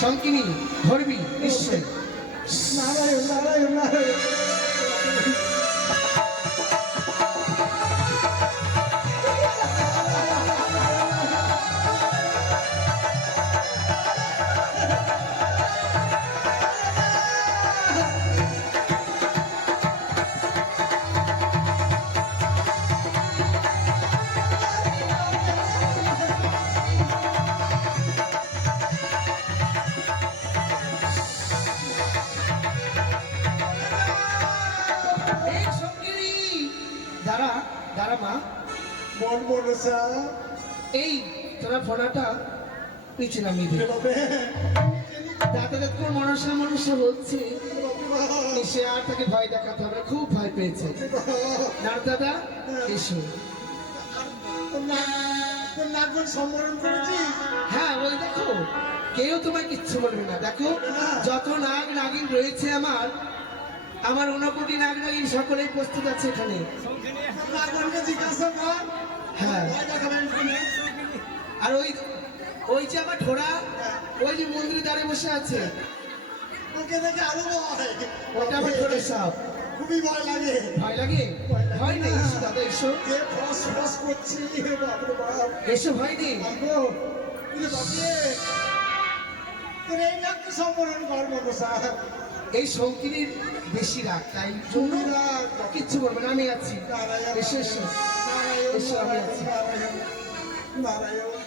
শঙ্কিনী ধরবি নিশ্চয়। নারায়ণ নারায়ণ নারায়ণ। এই শঙ্কিনী দাঁড়া দাঁড়া মা। মন মনসা এই তোরা ফোনাটা নিচে নামিয়ে দে। দাদা দাদা মনসা মনসা বলছে সে আর তাকে ভয় দেখাতে হবে, খুব ভয় পেয়েছে। না দাদা এসো। নাগর সম্বরণ করেছি। হ্যাঁ ওই দেখো কেউ তোমায় কিচ্ছু বলবে না। দেখো যত নাগ নাগিন রয়েছে আমার আমার 59 নাগ নাগিন সকলেই প্রস্তুত আছে এখানে। নাগরকে জিজ্ঞাসা কর। হ্যাঁ ভয় দেখাবেন শুনে। আর ওই ওই যে আমার ঠোরা ওই যে মন্দিরের দ্বারে বসে আছে ওকে দেখে আরো ভয়। ওটা আমার ঠোরা সাপ। খুবই ভয় লাগে। ভয় লাগে? ভয় নেই, এসো দাদা এসো। যে ফস ফস করছি বাপরে বাপ। এসো ভয় নেই। বাবু তুই বাপরে তোর এই নাগকে সম্বরণ কর মনসা। এই শঙ্কিনীর বেশি রাগ, তাই জন্য তুমি না কিচ্ছু বলবে না, আমি আছি। নারায়ণ এসো এসো নারায়ণ এসো, আমি আছি। নারায়ণ নারায়ণ।